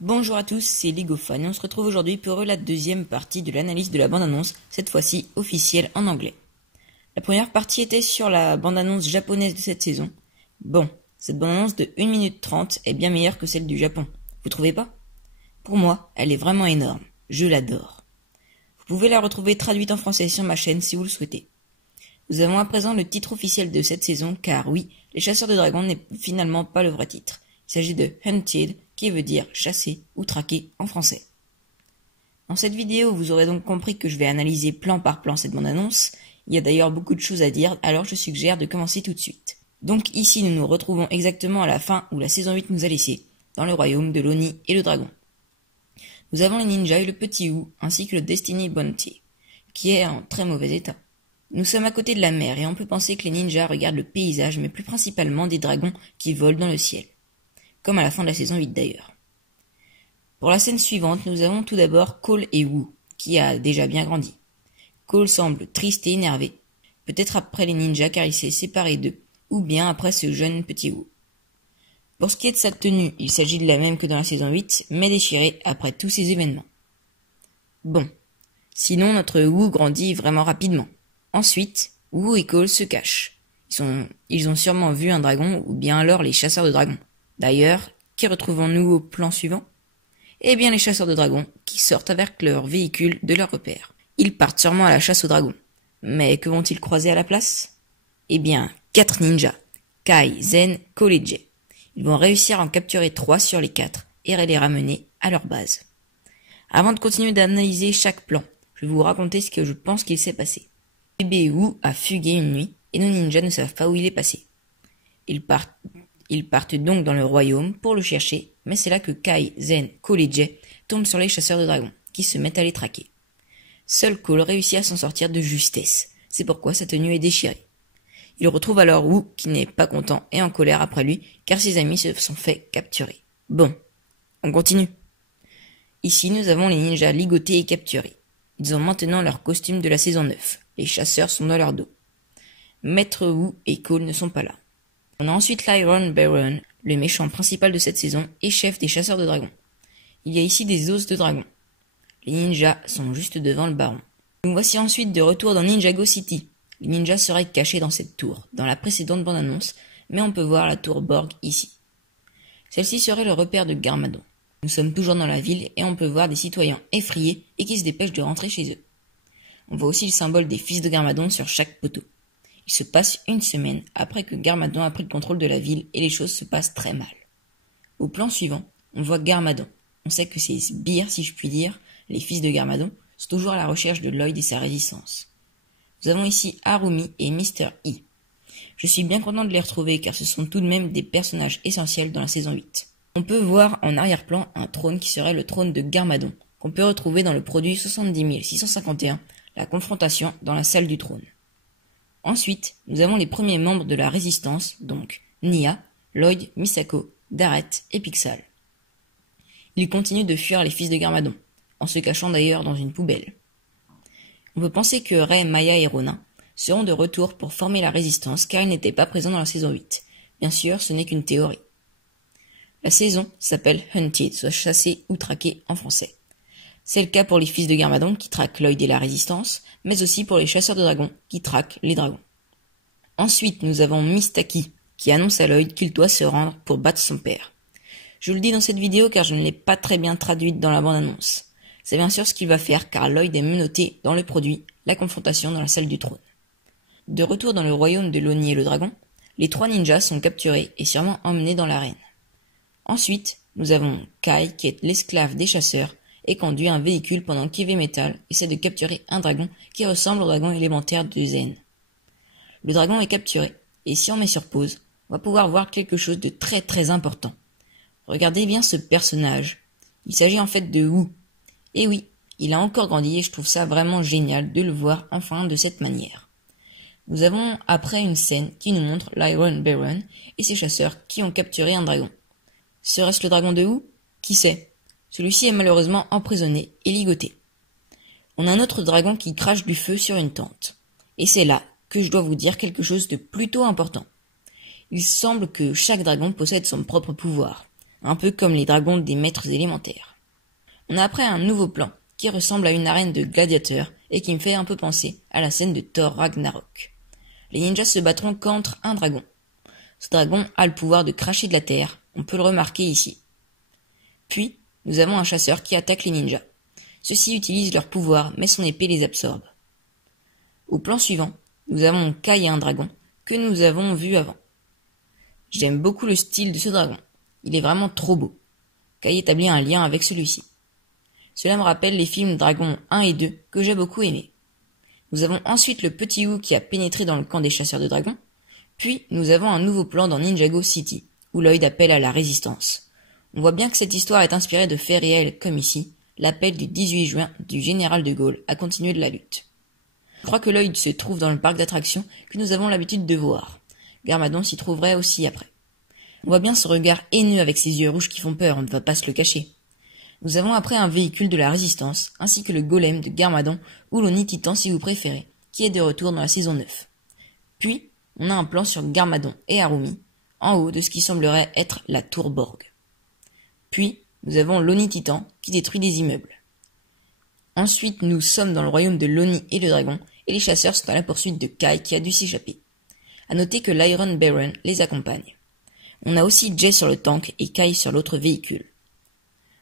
Bonjour à tous, c'est Legofan et on se retrouve aujourd'hui pour la deuxième partie de l'analyse de la bande-annonce, cette fois-ci officielle en anglais. La première partie était sur la bande-annonce japonaise de cette saison. Bon, cette bande-annonce de 1 minute 30 est bien meilleure que celle du Japon, vous trouvez pas? Pour moi, elle est vraiment énorme, je l'adore. Vous pouvez la retrouver traduite en français sur ma chaîne si vous le souhaitez. Nous avons à présent le titre officiel de cette saison, car oui, les chasseurs de dragons n'est finalement pas le vrai titre. Il s'agit de Hunted, qui veut dire chasser ou traquer en français. Dans cette vidéo, vous aurez donc compris que je vais analyser plan par plan cette bande-annonce. Il y a d'ailleurs beaucoup de choses à dire, alors je suggère de commencer tout de suite. Donc ici, nous nous retrouvons exactement à la fin où la saison 8 nous a laissé, dans le royaume de l'Oni et le dragon. Nous avons les ninjas et le petit Wu, ainsi que le Destiny Bounty, qui est en très mauvais état. Nous sommes à côté de la mer et on peut penser que les ninjas regardent le paysage, mais plus principalement des dragons qui volent dans le ciel. Comme à la fin de la saison 8 d'ailleurs. Pour la scène suivante, nous avons tout d'abord Cole et Wu, qui a déjà bien grandi. Cole semble triste et énervé, peut-être après les ninjas car il s'est séparé d'eux, ou bien après ce jeune petit Wu. Pour ce qui est de sa tenue, il s'agit de la même que dans la saison 8, mais déchirée après tous ces événements. Bon, sinon notre Wu grandit vraiment rapidement. Ensuite, Wu et Cole se cachent. Ils ont sûrement vu un dragon, ou bien alors les chasseurs de dragons. D'ailleurs, qui retrouvons-nous au plan suivant? Eh bien les chasseurs de dragons, qui sortent avec leur véhicule de leur repère. Ils partent sûrement à la chasse aux dragons. Mais que vont-ils croiser à la place? Eh bien, 4 ninjas, Kai, Zen, Cole et Jay. Ils vont réussir à en capturer 3 sur les 4 et les ramener à leur base. Avant de continuer d'analyser chaque plan, je vais vous raconter ce que je pense qu'il s'est passé. Bébé Wu a fugué une nuit et nos ninjas ne savent pas où il est passé. Ils partent donc dans le royaume pour le chercher, mais c'est là que Kai, Zen, Cole et Jay tombent sur les chasseurs de dragons, qui se mettent à les traquer. Seul Cole réussit à s'en sortir de justesse, c'est pourquoi sa tenue est déchirée. Il retrouve alors Wu, qui n'est pas content et en colère après lui, car ses amis se sont fait capturer. Bon, on continue. Ici, nous avons les ninjas ligotés et capturés. Ils ont maintenant leur costume de la saison 9. Les chasseurs sont dans leur dos. Maître Wu et Cole ne sont pas là. On a ensuite l'Iron Baron, le méchant principal de cette saison et chef des chasseurs de dragons. Il y a ici des os de dragon. Les ninjas sont juste devant le baron. Nous voici ensuite de retour dans Ninjago City. Les ninjas seraient cachés dans cette tour, dans la précédente bande-annonce, mais on peut voir la tour Borg ici. Celle-ci serait le repère de Garmadon. Nous sommes toujours dans la ville et on peut voir des citoyens effrayés et qui se dépêchent de rentrer chez eux. On voit aussi le symbole des fils de Garmadon sur chaque poteau. Il se passe une semaine après que Garmadon a pris le contrôle de la ville et les choses se passent très mal. Au plan suivant, on voit Garmadon. On sait que ces sbires, si je puis dire, les fils de Garmadon, sont toujours à la recherche de Lloyd et sa résistance. Nous avons ici Harumi et Mr. E. Je suis bien content de les retrouver car ce sont tout de même des personnages essentiels dans la saison 8. On peut voir en arrière-plan un trône qui serait le trône de Garmadon, qu'on peut retrouver dans le produit 70 651, la confrontation dans la salle du trône. Ensuite, nous avons les premiers membres de la résistance, donc Nia, Lloyd, Misako, Dareth et Pixal. Ils continuent de fuir les fils de Garmadon, en se cachant d'ailleurs dans une poubelle. On peut penser que Rey, Maya et Ronin seront de retour pour former la résistance car ils n'étaient pas présents dans la saison 8. Bien sûr, ce n'est qu'une théorie. La saison s'appelle Hunted, soit chassé ou traqué en français. C'est le cas pour les fils de Garmadon qui traquent Lloyd et la résistance, mais aussi pour les chasseurs de dragons qui traquent les dragons. Ensuite, nous avons Mistaki qui annonce à Lloyd qu'il doit se rendre pour battre son père. Je le dis dans cette vidéo car je ne l'ai pas très bien traduite dans la bande-annonce. C'est bien sûr ce qu'il va faire car Lloyd est menotté dans le produit, la confrontation dans la salle du trône. De retour dans le royaume de l'Oni et le dragon, les 3 ninjas sont capturés et sûrement emmenés dans l'arène. Ensuite, nous avons Kai qui est l'esclave des chasseurs et conduit un véhicule pendant qu'Heavy Metal essaie de capturer un dragon qui ressemble au dragon élémentaire de Zen. Le dragon est capturé et si on met sur pause, on va pouvoir voir quelque chose de très important. Regardez bien ce personnage. Il s'agit en fait de Wu. Et oui, il a encore grandi et je trouve ça vraiment génial de le voir enfin de cette manière. Nous avons après une scène qui nous montre l'Iron Baron et ses chasseurs qui ont capturé un dragon. Serait-ce le dragon de Wu? Qui sait? Celui-ci est malheureusement emprisonné et ligoté. On a un autre dragon qui crache du feu sur une tente. Et c'est là que je dois vous dire quelque chose de plutôt important. Il semble que chaque dragon possède son propre pouvoir, un peu comme les dragons des maîtres élémentaires. On a après un nouveau plan, qui ressemble à une arène de gladiateurs et qui me fait un peu penser à la scène de Thor Ragnarok. Les ninjas se battront contre un dragon. Ce dragon a le pouvoir de cracher de la terre, on peut le remarquer ici. Puis, nous avons un chasseur qui attaque les ninjas. Ceux-ci utilisent leur pouvoir, mais son épée les absorbe. Au plan suivant, nous avons Kai et un dragon, que nous avons vu avant. J'aime beaucoup le style de ce dragon. Il est vraiment trop beau. Kai établit un lien avec celui-ci. Cela me rappelle les films Dragon 1 et 2 que j'ai beaucoup aimés. Nous avons ensuite le petit Wu qui a pénétré dans le camp des chasseurs de dragons. Puis nous avons un nouveau plan dans Ninjago City, où Lloyd appelle à la résistance. On voit bien que cette histoire est inspirée de faits réels, comme ici, l'appel du 18 juin du général de Gaulle à continuer de la lutte. Je crois que Lloyd se trouve dans le parc d'attractions que nous avons l'habitude de voir. Garmadon s'y trouverait aussi après. On voit bien ce regard haineux avec ses yeux rouges qui font peur, on ne va pas se le cacher. Nous avons après un véhicule de la résistance, ainsi que le golem de Garmadon, ou l'Oni Titan si vous préférez, qui est de retour dans la saison 9. Puis, on a un plan sur Garmadon et Harumi, en haut de ce qui semblerait être la tour Borg. Puis, nous avons l'Oni Titan, qui détruit des immeubles. Ensuite, nous sommes dans le royaume de l'Oni et le dragon, et les chasseurs sont à la poursuite de Kai qui a dû s'échapper. À noter que l'Iron Baron les accompagne. On a aussi Jay sur le tank et Kai sur l'autre véhicule.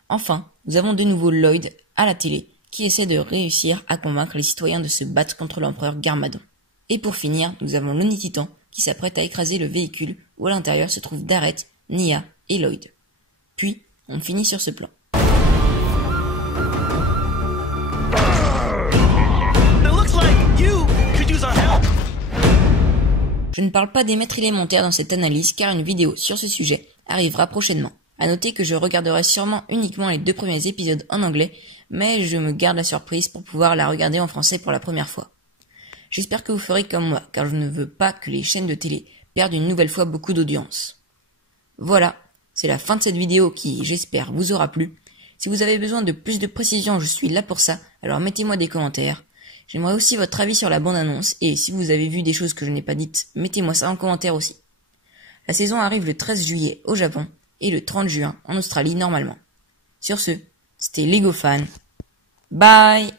Enfin, nous avons de nouveau Lloyd à la télé qui essaie de réussir à convaincre les citoyens de se battre contre l'empereur Garmadon. Et pour finir, nous avons l'Oni Titan qui s'apprête à écraser le véhicule où à l'intérieur se trouvent Dareth, Nia et Lloyd. Puis, on finit sur ce plan. Je ne parle pas des maîtres élémentaires dans cette analyse car une vidéo sur ce sujet arrivera prochainement. À noter que je regarderai sûrement uniquement les 2 premiers épisodes en anglais, mais je me garde la surprise pour pouvoir la regarder en français pour la première fois. J'espère que vous ferez comme moi, car je ne veux pas que les chaînes de télé perdent une nouvelle fois beaucoup d'audience. Voilà, c'est la fin de cette vidéo qui, j'espère, vous aura plu. Si vous avez besoin de plus de précision, je suis là pour ça, alors mettez-moi des commentaires. J'aimerais aussi votre avis sur la bande-annonce, et si vous avez vu des choses que je n'ai pas dites, mettez-moi ça en commentaire aussi. La saison arrive le 13 juillet au Japon, et le 30 juin en Australie normalement. Sur ce, c'était LegoFan. Bye!